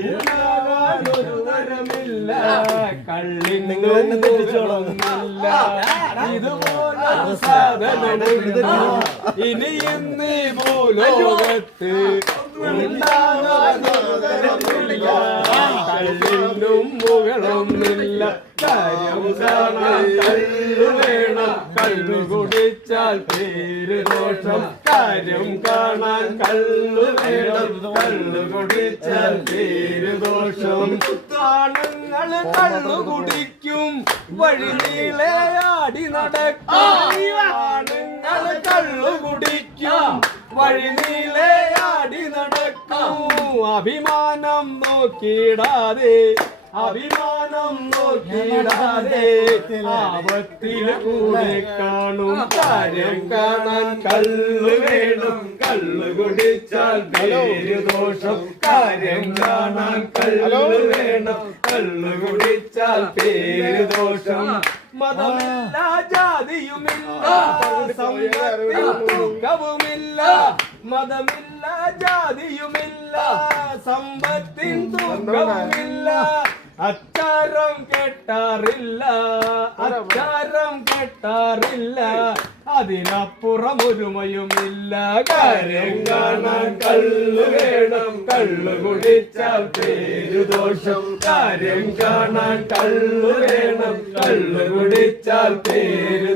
ലോകത്തൊരു തരമില്ല കള്ളിൻ തെറ്റിച്ചോളൊന്നില്ല ഇതുപോലെ സാധനമില്ല ഇനി ഇന്ന് ഭൂലോകത്ത് കള്ളിനും മുകളൊന്നില്ല കാര്യം കാണാൻ കള്ളു വേണം കള്ളു കുടിച്ചാൽ പേര് ദോഷം കാര്യം കാണാൻ കള്ളു വേണം കള്ളു കുടിച്ചാൽ പേര് ദോഷം ആണുങ്ങള് കള്ളു കുടിക്കും വഴി നീളെ ആടി നടക്കും ആണുങ്ങള് കള്ളു കുടിക്കും വഴി നീളെ ആടി നടക്കും അഭിമാനം നോക്കിയിടാതെ അഭിമാനം നോക്കിയിടാതെ ആപത്തില് കൂടെ കാണും കാര്യം കാണാൻ കള്ളു വേണം കള്ളു കുടിച്ചാൽ പേര് ദോഷം കാര്യം കാണാൻ കള്ളു വേണം കള്ളു കുടിച്ചാൽ പേര് ദോഷം മതമില്ല ജാതിയുമില്ല സമ്പത്തിൽ തൂക്കവുമില്ല മതമില്ല ജാതിയുമില്ല സമ്പത്തിൻ തൂക്കവുമില്ല അച്ചാരം കെട്ടാറില്ല അച്ചാരം കെട്ടാറില്ല അതിനപ്പുറം ഒരുമയുമില്ല കാര്യം കാണാൻ കള്ളു വേണം കള്ളു കുടിച്ചാൽ പേര് ദോഷം കാര്യം കാണാൻ കള്ളു വേണം കള്ളു കുടിച്ചാൽ പേര്